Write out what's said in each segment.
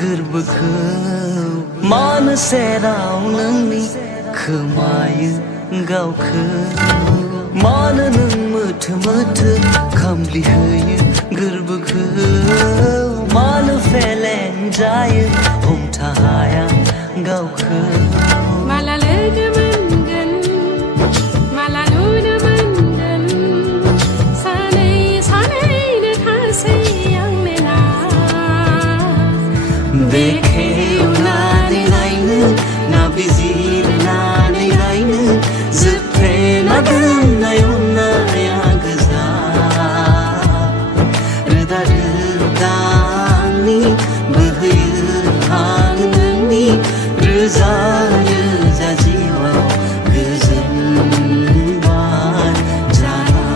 गोरबोखौ मानो सेराव नोंनि खोमायो गावखौ मानो नों मोथो मोथो खामग्लिहोयो गोरबोखौ मानो फेलें जायो हमथा हाया गावखौ माला लोगो मोनगोन माला नुनो मोनगोन सानै सानैनो थासै आं नेना बेखेवनानै नायनो ना बिजिरनानै नायनो जोबफ्लेना दोननाय अननाया गोजा रोदा रोदानि बोहैयो हां नोंनि रोजा रोजा जिउआव गोजोन बार जाना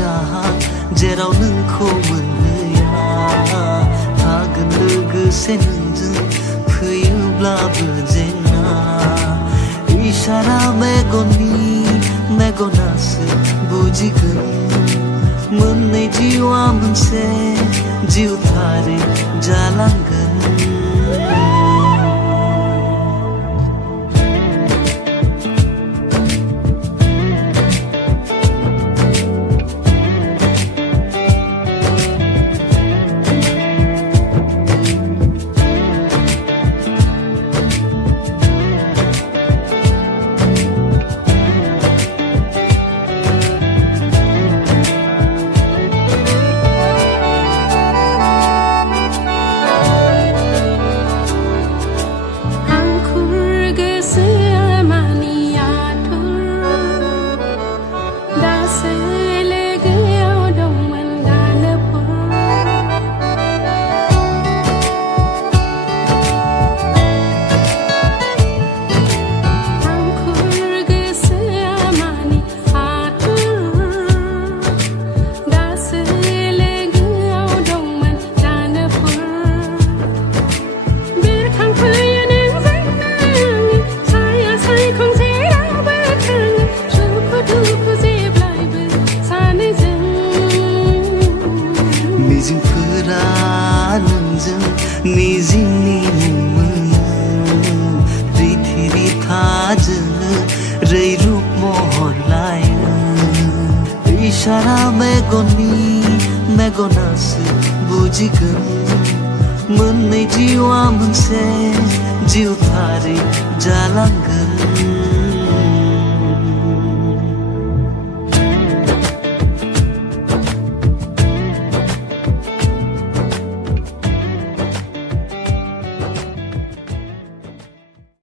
राहा जेराव नोंखौ मोनहैया थागोन लोगोसे नोंजों फैयोब्लाबो जेंना इसारा मेगनासो बुजिगोन मोननै जिउआ मोनसे जिउथारै जालांगोन मिजिंफोरा नोंजों मिजिंनि मोनो रिथि रिथाजों रैरुप महर लायो इसारा मेगनासो बुजिगोन मोननै जिउआ मोनसे जिउथारै जालांगोन